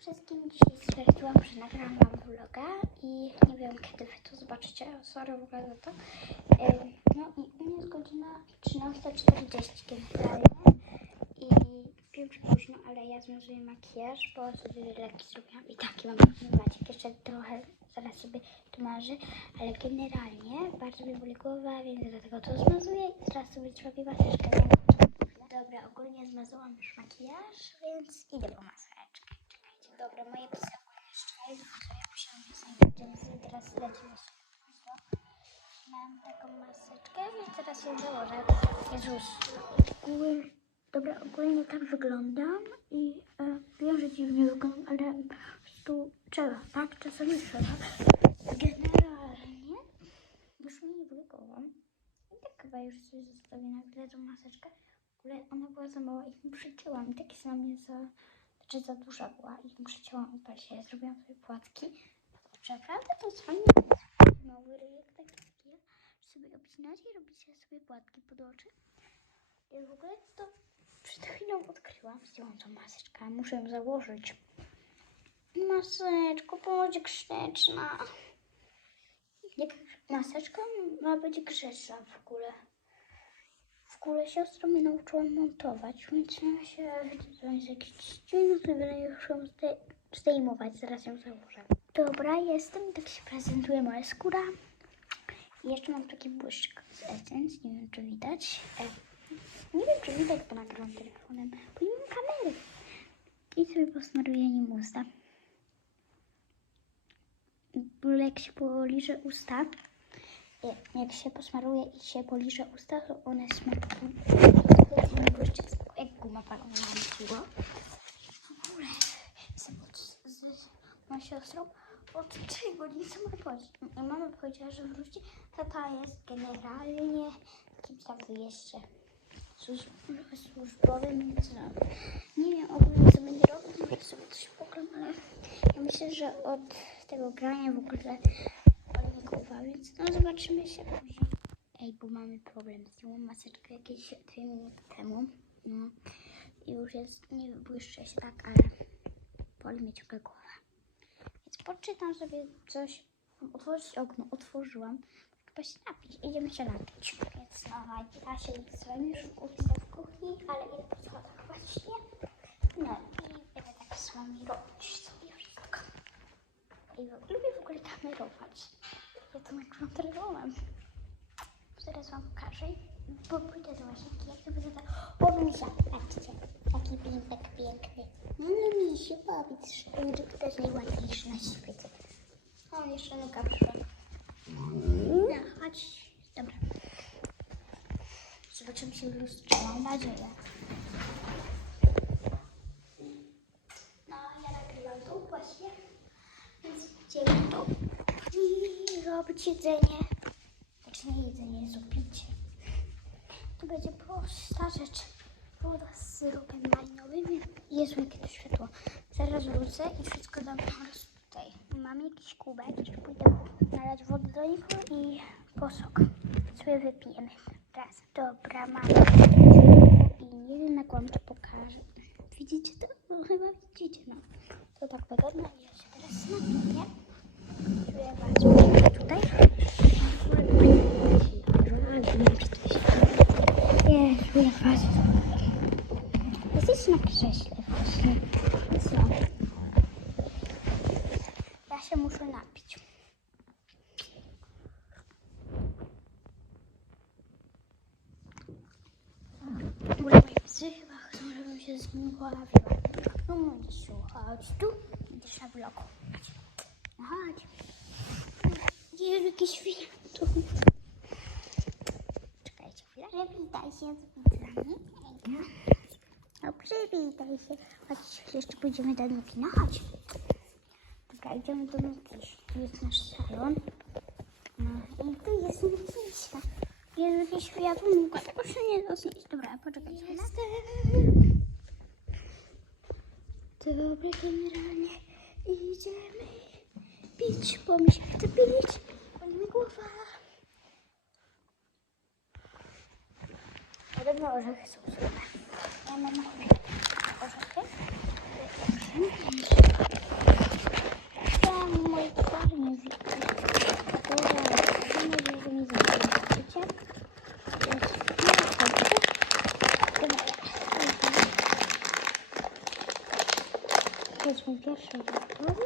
wszystkim. Dzisiaj stwierdziłam, że nagram wam vloga i nie wiem kiedy wy to zobaczycie. Sorry w ogóle za to. No i u mnie jest godzina 13.40 generalnie. I wiem, że późno, ale ja zmazuję makijaż, bo sobie leki zrobiłam i taki mam maciek. Jeszcze trochę zaraz sobie tu marzy, ale generalnie bardzo mi boli głowa, więc dlatego to zmazuję i teraz sobie zrobię maseczkę. Dobra, ogólnie zmazałam już makijaż, więc idę po maseczkę. Dobra, moje psy jeszcze, to ja musiałam dżinsy i teraz lecimy. Mam taką maseczkę, więc teraz ją założę. Jezus. Dobra, ogólnie tak wyglądam i e, wiem, że dziwnie wyglądam, ale po prostu trzeba, tak? Czasami trzeba. Generalnie już mi nie wylekowałam. I tak chyba już sobie zostawię na tą maseczkę. W ogóle ona była za mała i przycięłam. I tak jest na mnie za, znaczy za duża była i ją przycięłam. I patrzcie, zrobiłam sobie płatki. Naprawdę to jest fajnie. Mały ryjek taki taki. Sobie obcinacie i robicie sobie płatki pod oczy. I w ogóle to przed chwilą odkryłam. Zdjęłam tą maseczkę. Muszę ją założyć. Maseczko, bądź grzeczna. Jak maseczka ma być grzeczna w ogóle. Ogóle siostra mnie nauczyła montować, więc ja się, to jest jakiś to będę już ją zdej- zdejmować, zaraz ją założę. Dobra, jestem, tak się prezentuje moja skóra. I jeszcze mam taki błyszczyk z Essence, nie wiem czy widać. E, nie wiem czy widać, bo nagrałam telefonem, bo nie mam kamery. I sobie posmaruję nim usta. Ogóle jak się poliże usta, jak- się posmaruje i się poliże usta, to one smakują. Błyszczyk, jak guma z, z moją siostrą od 3 godzin samochodzie. I mama powiedziała, że wróci. Tata jest generalnie kimś tam wyjeździe służ- służbowym, więc no, nie wiem ogólnie co będzie robić, może sobie coś pogram, ale ja myślę, że od tego grania w ogóle głowa, więc no zobaczymy się później. Ej, bo mamy problem. Zdjęłam maseczkę jakieś dwie minuty temu. No i już jest, nie błyszczę się tak, ale boli mnie ciągle głowa. Więc poczytam sobie coś. Otworzyć okno, otworzyłam. Chyba się napić. Idziemy się napić. Więc no, ja się z wami już w kuchni, ale idę po schodach właśnie. No i będę tak z wami robić sobie wszystko. I lubię w ogóle kamerować. Ja to nakontrolowałam. Zaraz wam pokażę. Bo pójdę do łazienki, jak to tak. O, misia, patrzcie. Taki piętek piękny. No, no, misiu, powiedz, że to jest najładniejszy na świecie. O, jeszcze nuka przyszła. No, chodź. Dobra. Zobaczymy się w lustrze, mam nadzieję. No, ja nagrywam tu właśnie. Więc idziemy tu. I robić jedzenie. Znaczy nie jedzenie, zupicie. To będzie prosta rzecz. Woda z syropem malinowym. Jezu, jakie to światło. Zaraz wrócę i wszystko dam prostu tutaj. Mam jakiś kubek, jeszcze pójdę nalać wodę do niego i posok sobie wypijemy. Raz. Dobra, mam. I jak wam to pokażę. Widzicie to? No, chyba widzicie, no. To tak wygląda. Ja się teraz napiję. Czuję bardzo tutaj. Jezu, jak was Jesteś na krześle właśnie. Co? Ja się muszę napić. W ogóle moje psy chyba chcą, żebym poławiła. No będziesz słuchać tu, będziesz na bloku. Chodź. No chodź. Jakie święto. Czekajcie chwilę. Przywitaj się z widzami. No przywitaj się. Chodź, jeszcze pójdziemy do Nuki. No chodź. Dobra, idziemy do Nuki. Tu jest nasz salon. No i tu jest Nukisia. Jest jakieś światło, Nuka tego się nie znieść. Dobra, poczekajcie. Jestem. Dobra, generalnie idziemy pić, bo mi się chce pić, boli mi głowa. Podobno orzechy są słabe. Ja mam orzechy. Ja mam moje twarz nie zjadłem. Ja mam moje nie zjadłem. To mój pierwszy gotowy.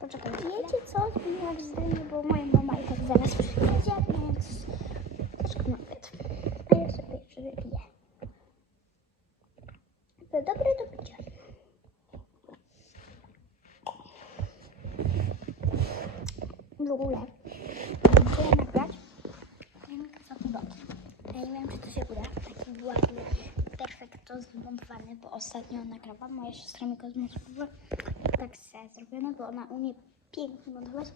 Poczekaj, wiecie co? Jak zdejmę, bo moja mama i tak zaraz przyjedzie, więc troszkę nawet. A ja sobie jeszcze wypiję. To dobre do picia. W ogóle muszę nagrać filmik za tym bokiem. Ja nie wiem, czy to się uda. Taki ładny, perfekt to zmontowany, bo ostatnio nagrałam. Moja siostra mi go. Tak se zrobione, bo ona umie pięknie montować.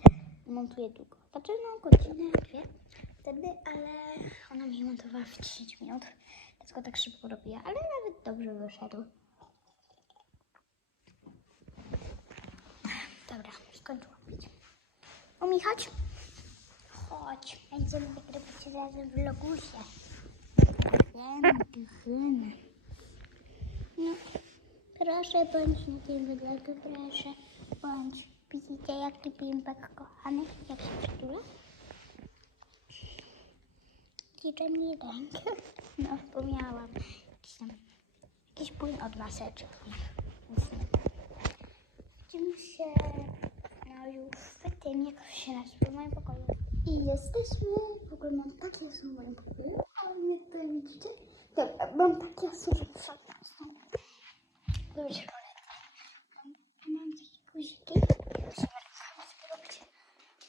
Montuje długo. Znaczy no godzinę, dwie wtedy, ale ona mi montowała w 10 minut. Dlatego tak szybko robiła, ale nawet dobrze wyszedł. Dobra, skończyłam pić. Umi, chodź. Chodź, będziemy wygrywać razem w logusie. Dychymy. No, proszę bądź na tym wydleku, proszę bądź. Widzicie, jaki bimbek kochany, jak się przytula? Liczę mi rękę. No, wspomniałam. Jakiś tam, jakiś płyn od maseczek. Widzimy się no już w tym, jak się nazywa w moim pokoju. I jesteśmy, w ogóle mam tak jasno w moim pokoju, ale nie to widzicie. Dobra, mam tak jasno, że duże rolety. Mam, mam takie guziki.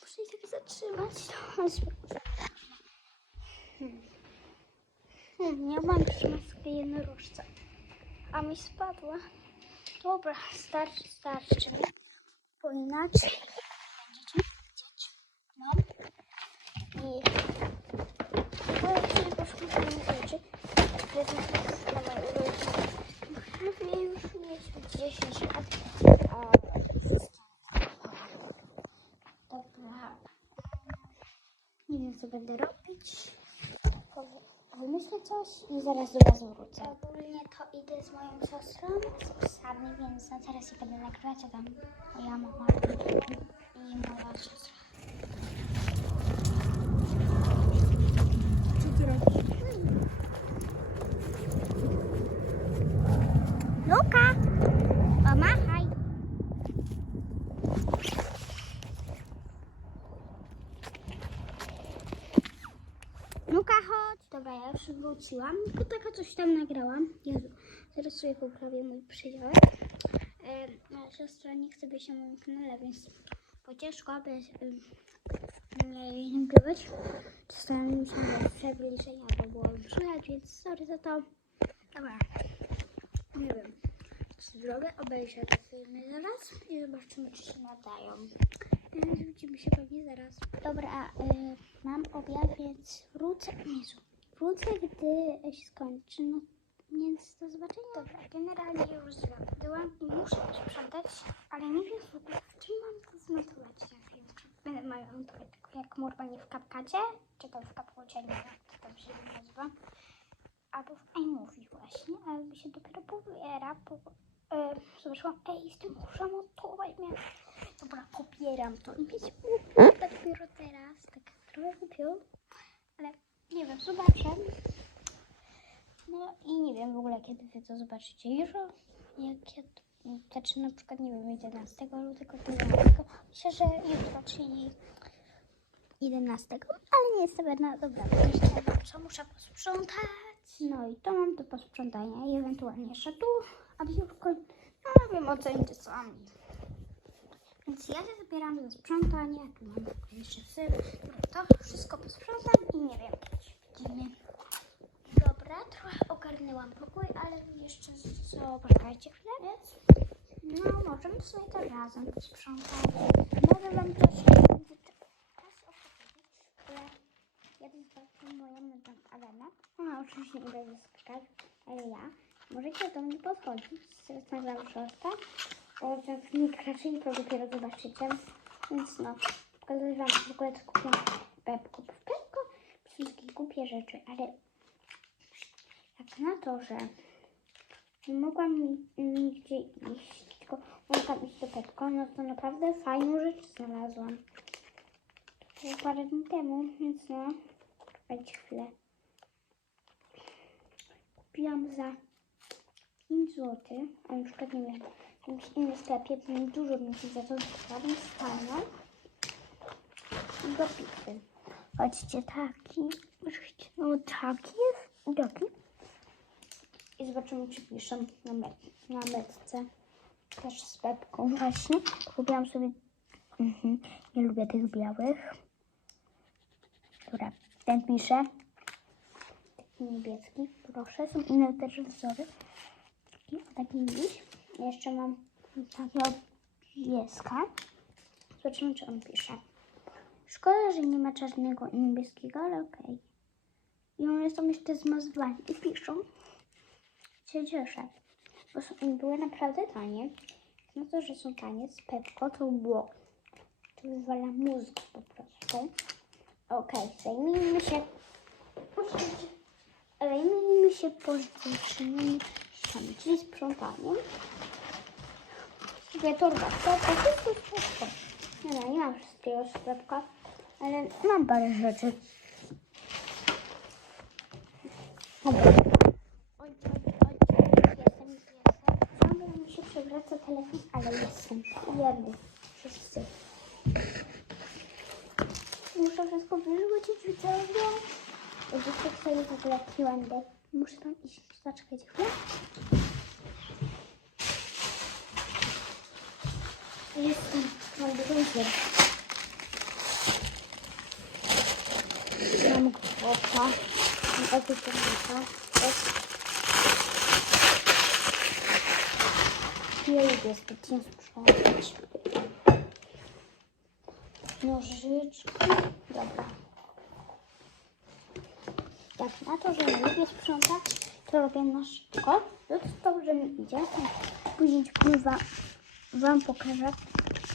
Muszę ich tak zatrzymać. To hmm. Hmm, ja mam już maskę jednorożca. A mi spadła. Dobra, starczy, starczy mi. Bo inaczej będziecie widzieć. No. I to jeszcze poszukam rzeczy. Prezent na moje urodziny. Prawie już mieć 10 lat. A Dobra. Nie wiem co będę robić. Tylko Wymyślę coś i zaraz do Was wrócę. Ogólnie to idę z moją siostrą, z psami, więc no teraz się będę nagrywać, a tam moja mama i moja siostra. Co ty robisz? Dobra, ja już wróciłam, tylko taka coś tam nagrałam. Jezu, zaraz sobie poprawię mój przydziałek. E, moja siostra nie chce być na moim kanale, więc bo ciężko, aby e, mnie jej nagrywać. Czasami musiałam przybliżenia, bo było słychać, więc sorry za to. Dobra, nie wiem. Co zrobię? Obejrzę te filmy zaraz i zobaczymy, czy się nadają. Widzimy się pewnie zaraz. Dobra, y, mam obiad, więc wrócę. Jezu, wrócę, gdy się skończy. No, więc do zobaczenia. Dobra, generalnie już byłam i muszę sprzątać, ale nie wiem w ogóle, w czym mam to zmontować na film. Czy będę montować tylko jak normalnie w kapkacie, czy to w kapkucie, nie wiem, jak to tam się nazywa. Albo w iMovie właśnie, ale mi się dopiero pobiera, bo e, zobaczyłam, ej, z tym muszę montować, miałem Dobra, pobieram to i mieć dopiero teraz, tak trochę głupio, ale nie wiem, zobaczę. No i nie wiem w ogóle, kiedy wy to zobaczycie. Jutro, jak ja to, znaczy na przykład, nie wiem, 11 lutego, 12. Myślę, że jutro, czyli 11, ale nie jestem pewna. Dobra, jeszcze co muszę posprzątać. No i to mam do posprzątania i ewentualnie jeszcze tu, a biurko, no wiem o co idzie sami. Więc ja się zabieram za sprzątanie. Tu mam jeszcze syp. Dobra, to wszystko posprzątam i nie wiem, widzimy. Dobra, trochę ogarnęłam pokój, ale jeszcze poczekajcie chwilę. No, możemy sobie to razem posprzątać. Może wam coś teraz ja zobaczyła moją nową Alenę. Ona oczywiście nie będzie skakać, ale ja. Możecie do mnie podchodzić, zaraz na środka. O, tak nie raczej to dopiero zobaczycie. Więc no, pokazuję wam w ogóle co kupiłam w Pepko. W Pepko są takie głupie rzeczy, ale jak na to, że nie mogłam ni- nigdzie iść, tylko mogłam iść do Pepko, no to naprawdę fajną rzecz znalazłam. To było parę dni temu, więc no, czekajcie chwilę. Kupiłam za 5 zł, a na przykład nie wiem, w innym sklepie dużo więcej za to dostała, stanie i go pikty. Chodźcie, taki, no taki jest, taki. I zobaczymy, czy piszę na, met, na metce. Też z pepką właśnie. Kupiłam sobie, mhm, nie lubię tych białych. Dobra, ten pisze. Taki niebieski, proszę. Są inne też wzory. Taki, taki liść. Jeszcze mam takiego pieska. Zobaczymy, czy on pisze. Szkoda, że nie ma czarnego i niebieskiego, ale okej. I one są jeszcze zmazywane i piszą. Się cieszę. Bo są, były naprawdę tanie. No to, że są tanie z Pepko, to było. To wywala mózg po prostu. Okej, zajmijmy się. Zajmijmy się pozytywnymi rzeczami, czyli sprzątaniem. Sobie torba, to prostu wszystko. Nie, nie mam wszystkiego z Pepka, ale mam parę rzeczy. Dobra. Oj, oj, oj, jestem, jestem. Ciągle mi się przewraca telefon, ale jestem. Wierny. Wszyscy. Muszę wszystko wyrzucić, wyciągnąć. Jeszcze sobie w ogóle. Muszę tam iść. Zaczekajcie chwilę. Jestem. Mam dużo Mam głowka. Mam opiekunika. Ja lubię specjalnie sprzątać. Nożyczki. Dobra. Jak na to, że nie lubię sprzątać, to robię na szybko. To dobrze mi idzie. Później wpływa, Wam pokażę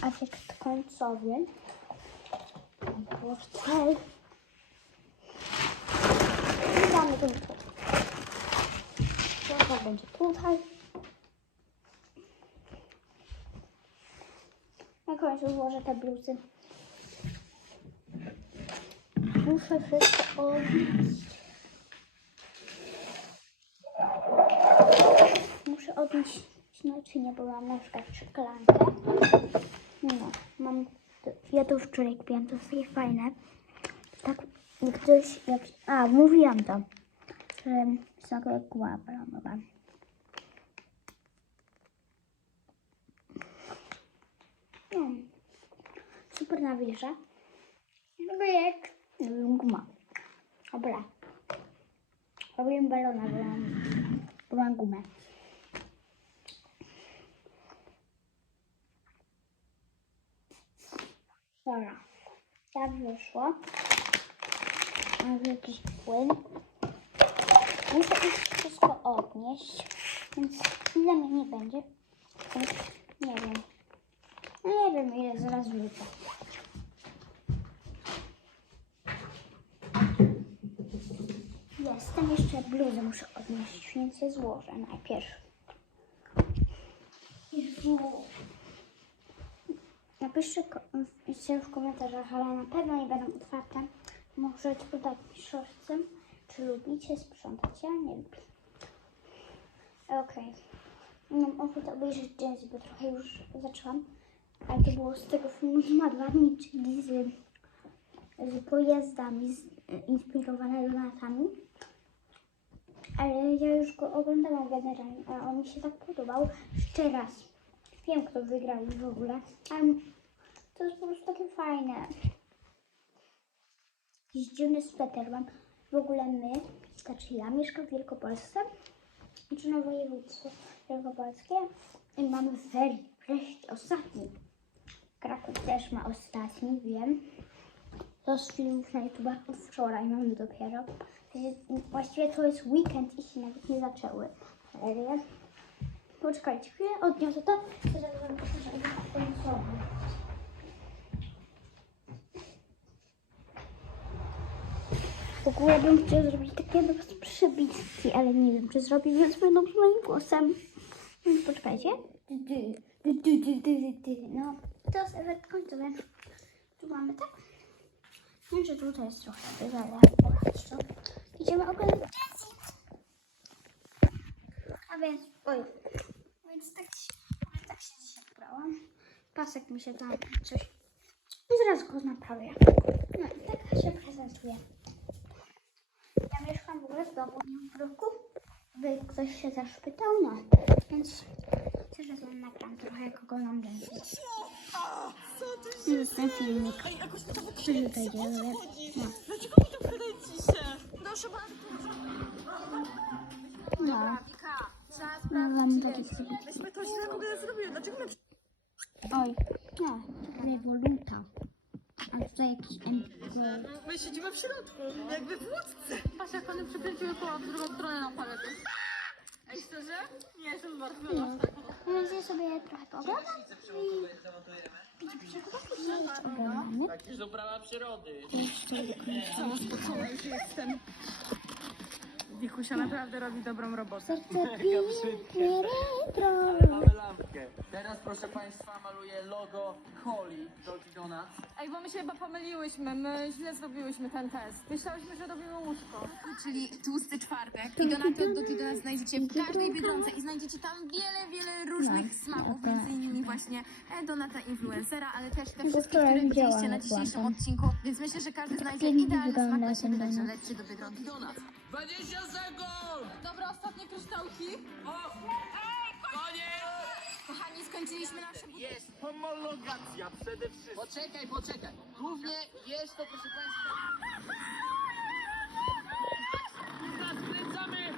efekt końcowy. Portfel. I damy go tu. Portfel będzie tutaj. Na końcu złożę te bluzy. Muszę wszystko odnieść. Muszę odnieść naczynie, bo mam na przykład szklankę. No, mam, ja to wczoraj kupiłam, to jest fajne. Tak, ktoś, jak, a, mówiłam to, że takie guma balonowa. No, super nawilża. Tylko jak wiem, guma. Dobra. Robię balona, bo mam gumę. Dobra. Tak wyszło. Mam jakiś płyn. Muszę już wszystko odnieść, więc ile mi nie będzie. Nie wiem. No nie wiem ile zaraz wrócę. Jestem jeszcze bluzę muszę odnieść, więc je złożę najpierw. Jezu. Napiszcie w komentarzach, ale na pewno nie będą otwarte. Możecie podać piszorcem, czy lubicie sprzątać. Ja nie lubię. Okej. Mam ochotę obejrzeć jazz, bo trochę już zaczęłam. Ale to było z tego filmu z Madłami, czyli z, z pojazdami z, inspirowanego latami. Ale ja już go oglądałam generalnie, a on mi się tak podobał. Jeszcze raz. Wiem, kto wygrał w ogóle. Ale to jest po prostu takie fajne. Dziwny sweter mam. W ogóle my, znaczy ja mieszkam w Wielkopolsce, czy na województwo wielkopolskie i mamy wreszcie ostatni. Kraków też ma ostatni, wiem. To z filmów na YouTube wczoraj mamy dopiero. Właściwie to jest weekend i się nawet nie zaczęły ferie. Poczekajcie chwilę, odniosę to. W ogóle bym chciał zrobić takie przybitki, ale nie wiem, czy zrobię, więc będą z moim głosem. Więc poczekajcie. No, to jest efekt końcowy. Tu mamy tak. Wiem, że tutaj jest trochę wywalone. Idziemy oglądać. A wy więc, oj, więc tak, tak się dzisiaj ubrałam. Pasek mi się tam coś i zaraz go naprawię. No i tak się prezentuje. Ja mieszkam w ogóle w domu, w bloku. By ktoś się zaszpytał, no. Więc chcę, że wam nagram trochę, oglądam dentys. I jest ten filmik. Mi to dzieje. No. Dlaczego mi to kręcicie? Proszę bardzo. No. No, wam takie zrobić. Myśmy to źle w ogóle zrobiły. Dlaczego my... Oj, no, rewoluta. A tutaj jakiś MP. My siedzimy w środku, jakby w łódce. Patrz jak one przykręciły koła w drugą stronę na palety. Ej, szczerze? Nie, jestem bardzo No ja sobie trochę pooglądam i pić przekupów i jeszcze oglądamy. Tak już uprawa przyrody. Jeszcze Cała spocona już jestem. Wikusia naprawdę robi dobrą robotę. serce pięknie retro. Mamy lampkę. Teraz proszę Państwa maluję logo Holly Doty Donuts. Ej, bo my się chyba pomyliłyśmy, my źle zrobiłyśmy ten test. Myślałyśmy, że robimy łóżko. czyli tłusty czwartek. I donaty od Doty Donuts znajdziecie w każdej Biedronce i znajdziecie tam wiele, wiele różnych smaków, między innymi właśnie e, donata influencera, ale też te wszystkie, które widzieliście na dzisiejszym odcinku, więc myślę, że każdy znajdzie idealny smak dla siebie, także lećcie do Biedronki Donuts. 20 sekund! Dobra, ostatnie kryształki. Koniec! Kochani, skończyliśmy nasze Jest homologacja przede wszystkim. Poczekaj, poczekaj. Głównie jest to, proszę Państwa... Skręcamy!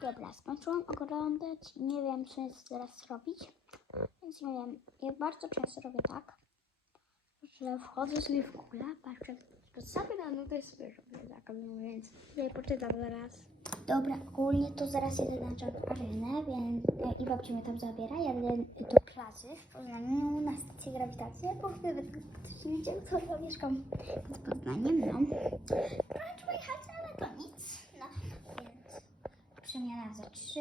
Dobra, skończyłam oglądać. Nie wiem, co jest teraz robić. Więc nie wiem. Ja bardzo często robię tak, że wchodzę sobie w Google, patrzę sobie na nutę sobie robię tak, no więc sobie poczytam zaraz. Dobra, ogólnie to zaraz jedę na Jump Arenę, więc e, i babcia mnie tam zabiera. Jadę do klasy w Poznaniu na stację grawitacji, bo gdyby ktoś nie wiedział, to mieszkam pod Poznaniem, no. Trochę trzeba jechać, ale to nic, no, więc przemiana za 3,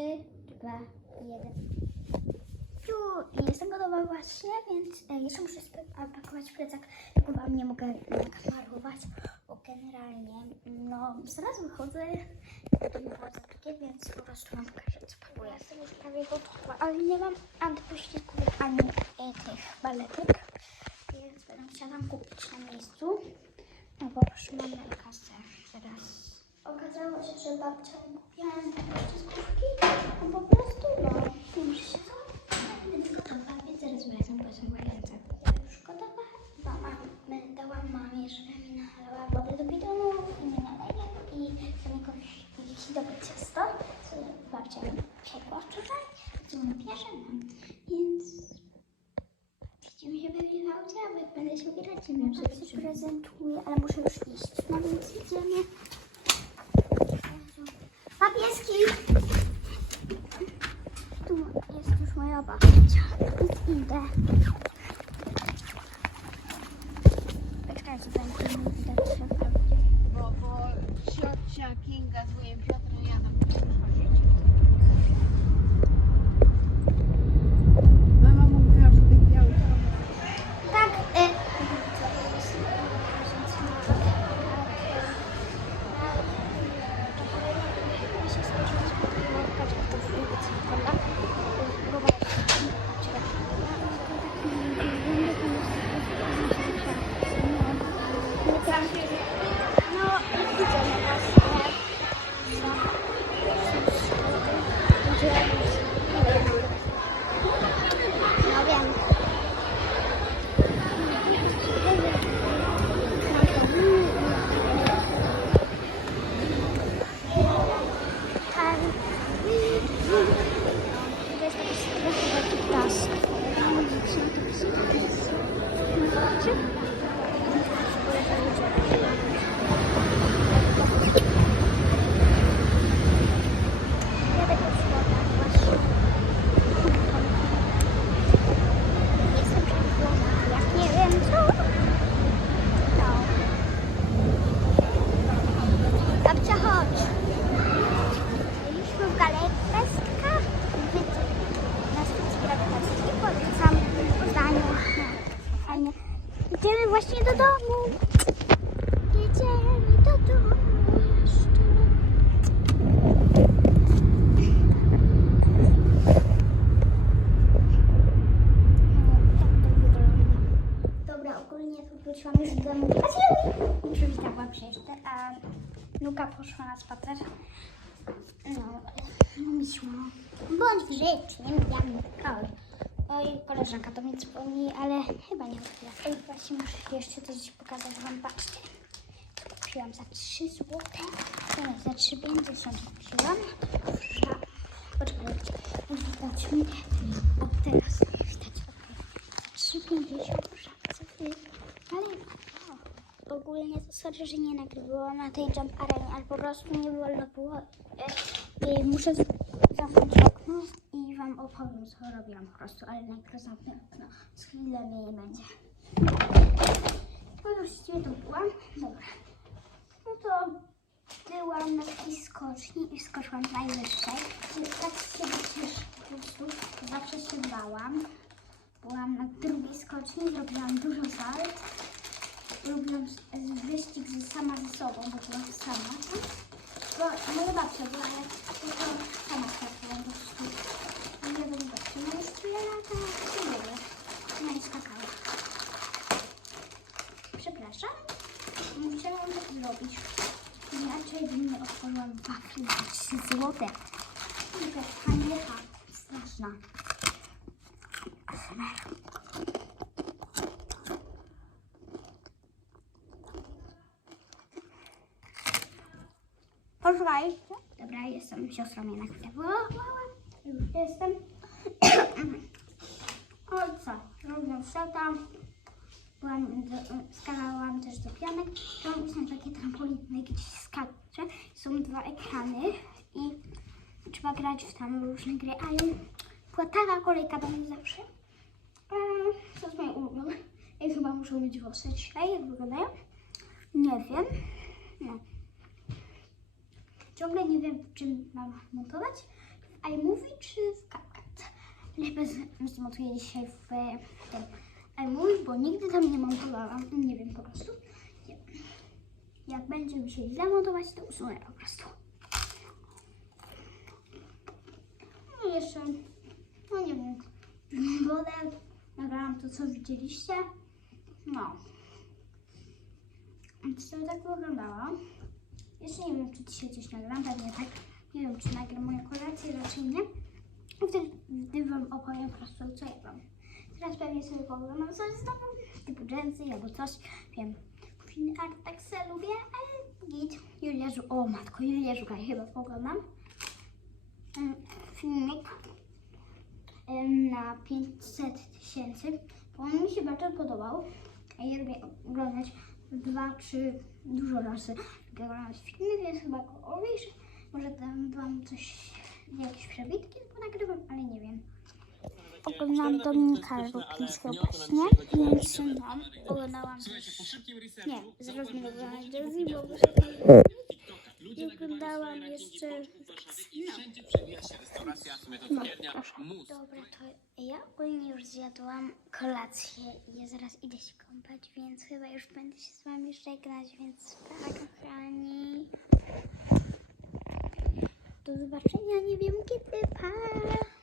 2, 1. Jestem gotowa właśnie, więc e, jeszcze muszę pakować plecak, tylko wam nie mogę nakamerować, bo generalnie, no, zaraz wychodzę, to było za takie, więc po prostu wam pokażę, co pakuję. Jestem już prawie gotowa, ale nie mam antypoślizgowych ani e, tych baletek, więc będę chciała tam kupić na miejscu. No bo proszę, mam na kasę teraz. Okazało się, że babcia kupiła antypoślizgówki, no po prostu, no, już poszła na spacer. No, no misiu, no. Bądź grzeczny, ja mi prawie. Oj, koleżanka do mnie dzwoni, ale chyba nie odbiera. Ej, właśnie muszę jeszcze coś pokazać wam, patrzcie. Kupiłam za 3 złote, nie, za 3,50 kupiłam. Poczekajcie, widać mnie. O, teraz widać, okej. Za 3,50 w w ale ogólnie to sorry, że nie nagrywałam na tej jump arenie, ale po prostu nie wolno było. E, muszę zamknąć okno i wam opowiem, co robiłam po prostu, ale najpierw zamknę okno. Z chwilę mnie nie będzie. No właściwie to byłam. Dobra. No to byłam na takiej skoczni i skoczyłam najwyższej. I tak się przecież po prostu zawsze się bałam. Byłam na drugiej skoczni, zrobiłam dużo salt. Robiłam s- wyścig sama ze sobą, bo byłam sama. Bo moja babcia była, ale tylko sama skakałam po prostu. Nie wiem, babcia, no jest tyle lata, nie wiem. No i skakała. Przepraszam, musiałam tak zrobić. Inaczej bym nie otworzyłam wafli za 3 złote. Jakaś handlecha straszna. ASMR. Poczekajcie. Dobra, jestem. Na chwilę wywołała. Już jestem. Oj, co? Robię szata. Byłam, też do pianek. Tam są takie trampoliny, gdzie się skacze. Są dwa ekrany i trzeba grać w tam różne gry, ale była taka kolejka do mnie zawsze. Eee, Co jest moje ulubione? Ja chyba muszą być włosy dzisiaj, jak wyglądają. Nie wiem. No. Ciągle nie wiem, w czym mam montować. W iMovie czy w CapCut. Lepiej zmontuję dzisiaj w e, tym iMovie, bo nigdy tam nie montowałam. Nie wiem po prostu. Nie. Jak będzie mi się zamontować, to usunę po prostu. No jeszcze, no nie wiem, wodę. Nagrałam to, co widzieliście. No. To tak wyglądało. Jeszcze nie wiem, czy dzisiaj coś nagram, pewnie tak. Nie wiem, czy nagram moją kolację, raczej nie. I wtedy, wam opowiem po prostu, co ja wam. Teraz pewnie sobie poglądam coś znowu, typu dżensy albo coś. Wiem, film art tak se lubię, ale git. Julia. O matko, Julia Żuka chyba poglądam. Mm, Filmik na 500 tysięcy, bo on mi się bardzo podobał. Ja lubię oglądać dwa, trzy, dużo razy lubię oglądać filmy, więc chyba go obejrzę. Może dam wam coś, jakieś przebitki ponagrywam, ale nie wiem. Oglądałam Dominika Rupińskiego właśnie, więc no, oglądałam też, nie, oglądałam Jersey, bo i oglądałam jeszcze, no, no. Dobra, to ja ogólnie już zjadłam kolację i ja zaraz idę się kąpać, więc chyba już będę się z wami żegnać, więc pa, kochani. Do zobaczenia, nie wiem kiedy, pa!